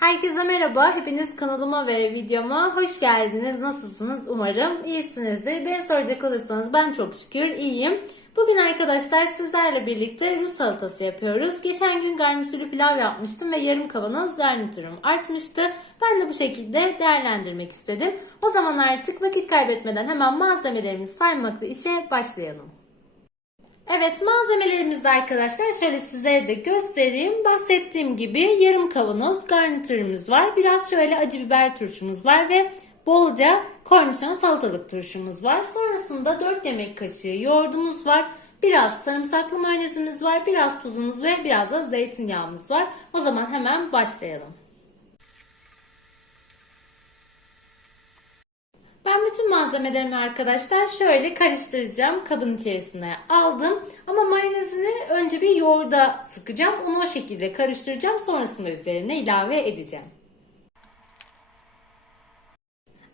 Herkese merhaba. Hepiniz kanalıma ve videoma hoş geldiniz. Nasılsınız? Umarım iyisinizdir. Beni soracak olursanız ben çok şükür iyiyim. Bugün arkadaşlar sizlerle birlikte Rus salatası yapıyoruz. Geçen gün garnitürlü pilav yapmıştım ve yarım kavanoz garnitürüm artmıştı. Ben de bu şekilde değerlendirmek istedim. O zaman artık vakit kaybetmeden hemen malzemelerimizi saymakla işe başlayalım. Evet malzemelerimizde arkadaşlar şöyle sizlere de göstereyim. Bahsettiğim gibi yarım kavanoz garnitürümüz var. Biraz şöyle acı biber turşumuz var ve bolca kornişon salatalık turşumuz var. Sonrasında 4 yemek kaşığı yoğurdumuz var. Biraz sarımsaklı mayonezimiz var. Biraz tuzumuz ve biraz da zeytinyağımız var. O zaman hemen başlayalım. Ben bütün malzemelerimi arkadaşlar şöyle karıştıracağım. Kabın içerisine aldım. Ama mayonezini önce bir yoğurda sıkacağım. Onu o şekilde karıştıracağım. Sonrasında üzerine ilave edeceğim.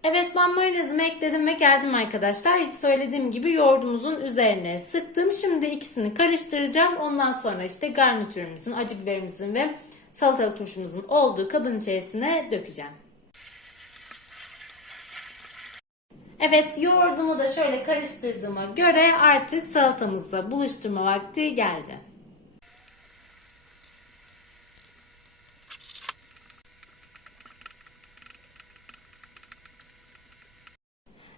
Evet ben mayonezimi ekledim ve geldim arkadaşlar. İlk söylediğim gibi yoğurdumuzun üzerine sıktım. Şimdi ikisini karıştıracağım. Ondan sonra işte garnitürümüzün, acı biberimizin ve salatalık turşumuzun olduğu kabın içerisine dökeceğim. Evet yoğurdumu da şöyle karıştırdığıma göre artık salatamızla buluşturma vakti geldi.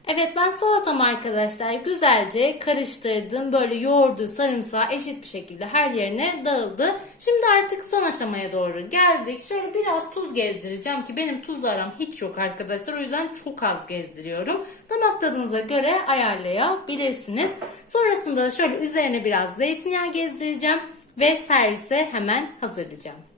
Evet ben salatamı arkadaşlar güzelce karıştırdım. Böyle yoğurdu, sarımsağı eşit bir şekilde her yerine dağıldı. Şimdi artık son aşamaya doğru geldik. Şöyle biraz tuz gezdireceğim ki benim tuzla aram hiç yok arkadaşlar. O yüzden çok az gezdiriyorum. Damak tadınıza göre ayarlayabilirsiniz. Sonrasında da şöyle üzerine biraz zeytinyağı gezdireceğim ve servise hemen hazırlayacağım.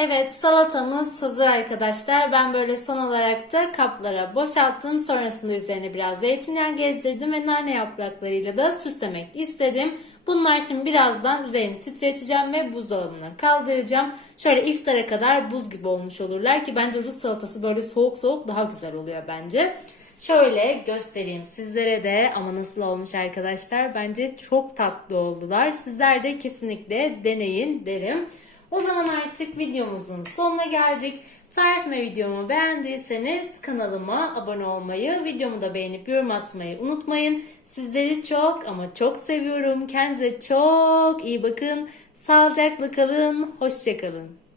Evet salatamız hazır arkadaşlar. Ben böyle son olarak da kaplara boşalttım. Sonrasında üzerine biraz zeytinyağı gezdirdim ve nane yapraklarıyla da süslemek istedim. Bunlar şimdi birazdan üzerini streçeceğim ve buzdolabına kaldıracağım. Şöyle iftara kadar buz gibi olmuş olurlar ki bence Rus salatası böyle soğuk soğuk daha güzel oluyor bence. Şöyle göstereyim sizlere de ama nasıl olmuş arkadaşlar. Bence çok tatlı oldular. Sizler de kesinlikle deneyin derim. O zaman artık videomuzun sonuna geldik. Tarif videomu beğendiyseniz kanalıma abone olmayı, videomu da beğenip yorum atmayı unutmayın. Sizleri çok ama çok seviyorum. Kendinize çok iyi bakın. Sağlıcakla kalın. Hoşçakalın.